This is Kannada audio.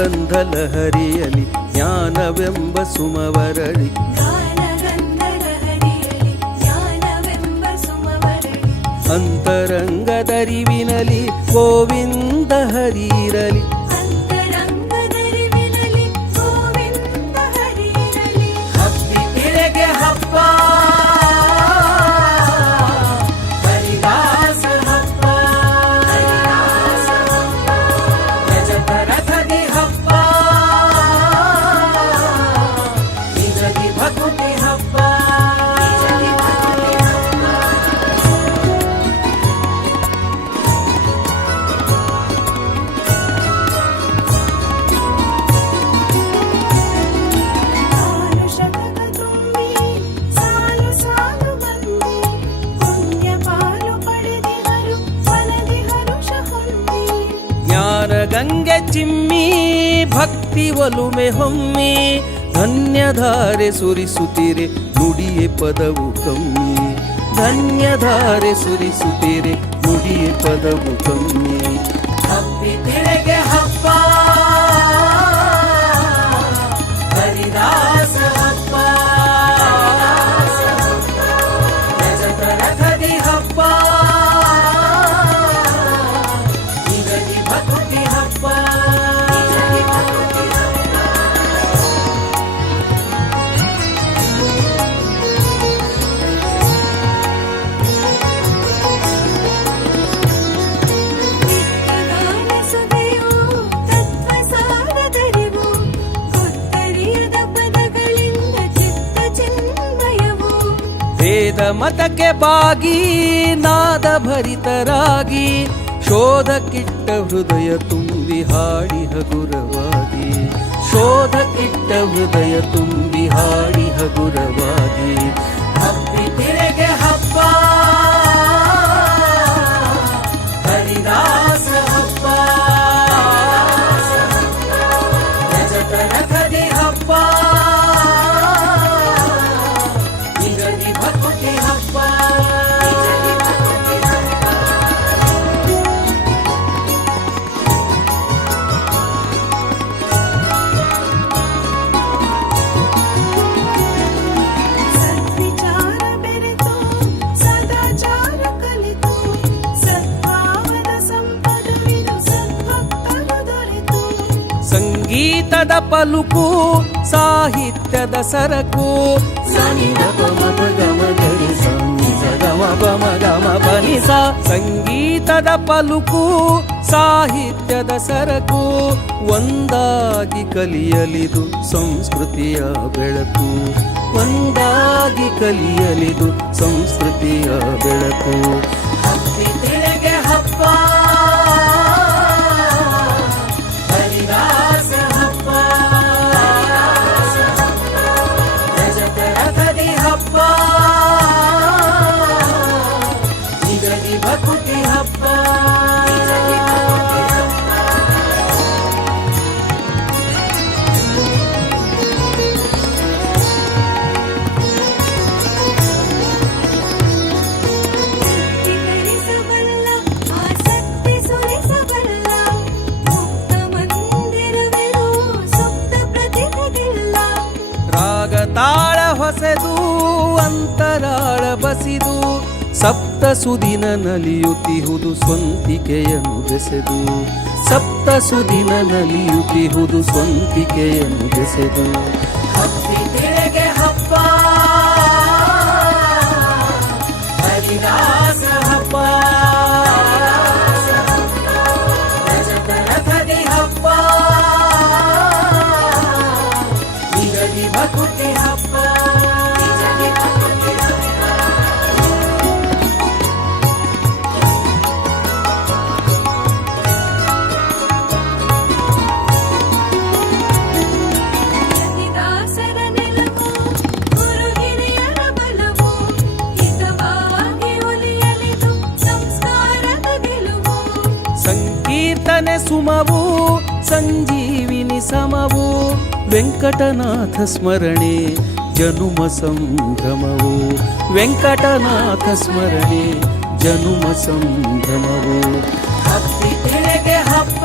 ಗಾನಗಂಧಲಹರಿಯಲಿ ಜ್ಞಾನವೆಂಬ ಸುಮವರಳಿ ಅಂತರಂಗದರಿವಿನಲಿ ಗೋವಿಂದ ಹರಿರಲಿ ಹಬ್ಬಿ ತಿರೆಗೆ ಹಬ್ಬ ಹರಿದಾಸ ಹಬ್ಬ ರಜತ ರಥದಿ ಹಬ್ಬ ನಿಜದಿ ಭಕುತಿ ಹಬ್ಬ ಗಂಗೆ ಚಿಮ್ಮಿ ಭಕ್ತಿ ಒಲುಮೆ ಹೊಮ್ಮಿ ಧನ್ಯಧಾರೆ ಸುರಿಸುತ್ತೀರೆ ನುಡಿಯೇ ಪದವು ಕಮ್ಮಿ ಧನ್ಯಧಾರೆ ಸುರಿಸುತ್ತೀರೆ ನುಡಿಯೇ ಪದವು ಕಮ್ಮಿ ಹಬ್ಬಿ ತಿರೆಗೆ ಹಬ್ಬ ಹರಿದಾಸ ಹಬ್ಬ ರಜತ ರಥದಿ ಹಬ್ಬ ವೇದ ಮತಕ್ಕೆ ಬಾಗಿ ನಾದ ಭರಿತರಾಗಿ ಶೋಧಕ್ಕಿಟ್ಟ ಹೃದಯ ತುಂಬಿ ಹಾಡಿ ಹಗುರವಾಗಿ ಶೋಧಕ್ಕಿಟ್ಟ ಹೃದಯ ತುಂಬಿ ಹಾಡಿ ಹಗುರವಾಗಿ ಹಬ್ಬಿ ತಿರೆಗೆ ಹಬ್ಬ ಹರಿದಾಸ ಹಬ್ಬ ರಜತ ರಥದಿ ಹಬ್ಬ ಸಂಗೀತದ ಪಲುಕು ಸಾಹಿತ್ಯದ ಸರಕು ಸಂಗೀತದ ಪಲುಕು ಸಾಹಿತ್ಯದ ಸರಕು ಒಂದಾಗಿ ಕಲಿಯಲಿದು ಸಂಸ್ಕೃತಿಯ ಬೆಳಕು ಒಂದಾಗಿ ಕಲಿಯಲಿದು ಸಂಸ್ಕೃತಿಯ ಬೆಳಕು ಹಬ್ಬಿ ತಿರೆಗೆ ಹಬ್ಬ ಹರಿದಾಸ ಹಬ್ಬ ರಜತ ರಥದಿ ಹಬ್ಬ ನಿಜದಿ ಭಕುತಿ ಹಬ್ಬ ತಾಳ ಹೊಸೆದು ಅಂತರಾಳ ಬಸಿದು ಸಪ್ತ ಸುದಿನ ನಲಿಯುತ್ತಿಹುದು ಸ್ವಂತಿಕೆಯನ್ನು ಬೆಸೆದು ಸಪ್ತ ಸುದಿನ ನಲಿಯುತ್ತಿಹುದು ಸ್ವಂತಿಕೆಯನ್ನು ಬೆಸೆದು ಹಬ್ಬಿ ತಿರೆಗೆ ಹಬ್ಬ ಹರಿದಾಸ ಹಬ್ಬ ರಜತ ರಥದಿ ಹಬ್ಬ ನಿಜದಿ ಭಕುತಿ ಹಬ್ಬ ಸಂಕೀರ್ತನೆ ಸುಮವು ಸಂಜೀವಿನಿ ಸಮವು ವೆಂಕಟನಾಥ ಸ್ಮರಣೆ ಜನುಮ ಸಂಭ್ರಮವು ವೆಂಕಟನಾಥ ಸ್ಮರಣೆ ಜನುಮ ಸಂಭ್ರಮವು ಹಬ್ಬಿ ತಿರೆಗೆ ಹಬ್ಬ